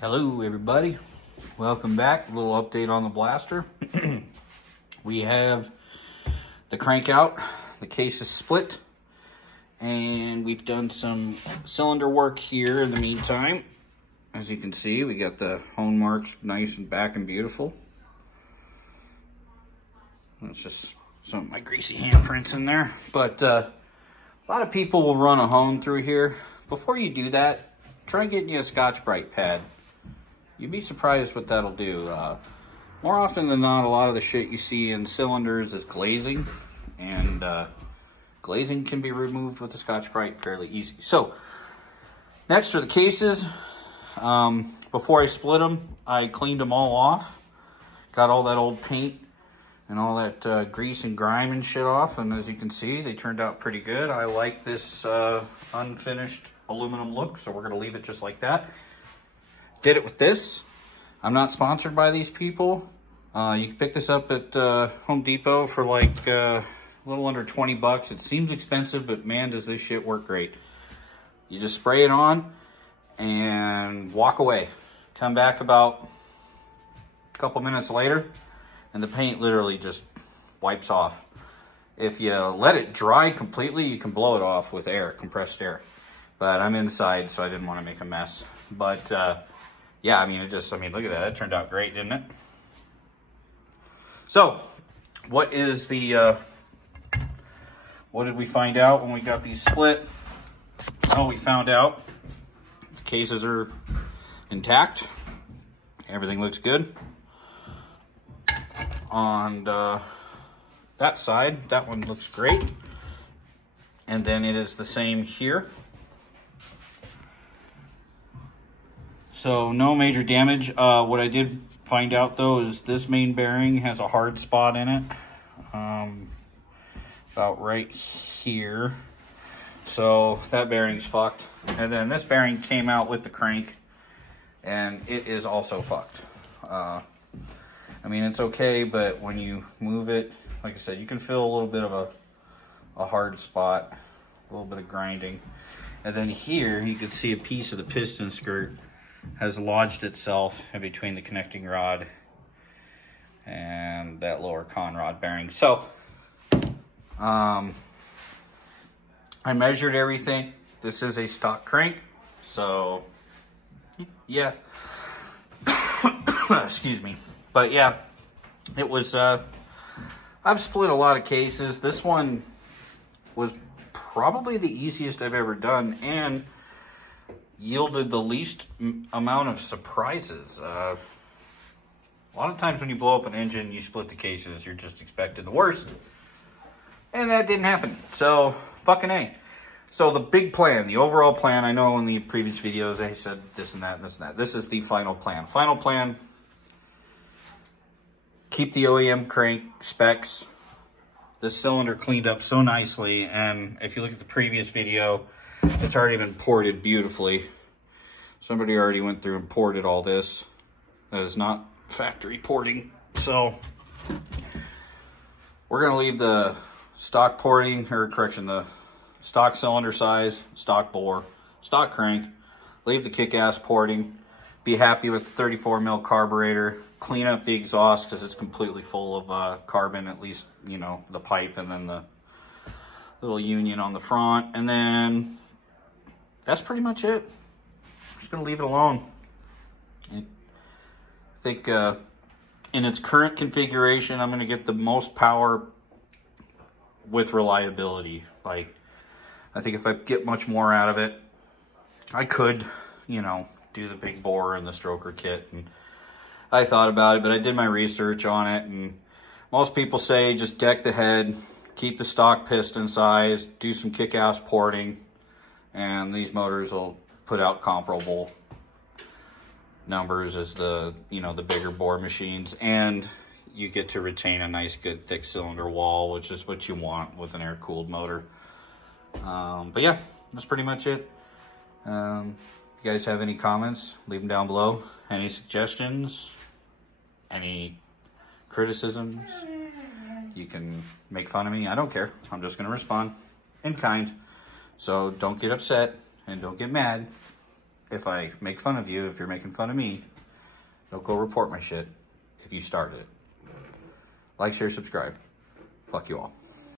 Hello everybody, welcome back. A little update on the blaster. We have the crank out, the case is split, and we've done some cylinder work here in the meantime. As you can see, we got the hone marks nice and back and beautiful. That's just some of my greasy handprints in there. But a lot of people will run a hone through here. Before you do that, try getting you a Scotch-Brite pad. You'd be surprised what that'll do. More often than not, a lot of the shit you see in cylinders is glazing, and glazing can be removed with a Scotch-Brite fairly easy. So, next are the cases. Before I split them, I cleaned them all off. Got all that old paint and all that grease and grime and shit off, and as you can see, they turned out pretty good. I like this unfinished aluminum look, so we're gonna leave it just like that. Did it with this. I'm not sponsored by these people. You can pick this up at Home Depot for like a little under 20 bucks. It seems expensive, but man, does this shit work great. You just spray it on and walk away. Come back about a couple minutes later, and the paint literally just wipes off. If you let it dry completely, you can blow it off with air, compressed air. But I'm inside, so I didn't want to make a mess. But yeah, I mean, look at that. It turned out great, didn't it? So, what is the, what did we find out when we got these split? Well, we found out the cases are intact. Everything looks good. On that side, that one looks great. And then it is the same here. So no major damage. What I did find out though is this main bearing has a hard spot in it. About right here. So that bearing's fucked. And then this bearing came out with the crank and it is also fucked. I mean, it's okay, but when you move it, like I said, you can feel a little bit of a hard spot, a little bit of grinding. And then here you can see a piece of the piston skirt has lodged itself in between the connecting rod and that lower con rod bearing. So, I measured everything. This is a stock crank, so yeah. Excuse me. But yeah, it was, I've split a lot of cases. This one was probably the easiest I've ever done, and yielded the least amount of surprises. A lot of times when you blow up an engine, you split the cases, you're just expecting the worst. And that didn't happen. So, fucking A. So the big plan, the overall plan, I know in the previous videos they said this and that and this and that. This is the final plan. Final plan, keep the OEM crank specs. This cylinder cleaned up so nicely, and if you look at the previous video, it's already been ported beautifully. Somebody already went through and ported all this. That is not factory porting. So we're gonna leave the stock porting, or correction, the stock cylinder size, stock bore, stock crank, leave the kick-ass porting, be happy with the 34 mil carburetor, clean up the exhaust because it's completely full of carbon, at least, you know, the pipe and then the little union on the front, and then that's pretty much it. I'm just gonna leave it alone. I think in its current configuration, I'm gonna get the most power with reliability. Like, I think if I get much more out of it, I could, you know, do the big bore and the stroker kit. And I thought about it, but I did my research on it, and most people say just deck the head, keep the stock piston size, do some kick-ass porting, and these motors will put out comparable numbers as the, you know, the bigger bore machines, and you get to retain a nice, good, thick cylinder wall, which is what you want with an air-cooled motor. But yeah, that's pretty much it. If you guys have any comments, leave them down below. Any suggestions, any criticisms, you can make fun of me. I don't care. I'm just going to respond in kind. So don't get upset and don't get mad. if I make fun of you, if you're making fun of me, don't go report my shit if you started it. Like, share, subscribe. Fuck you all.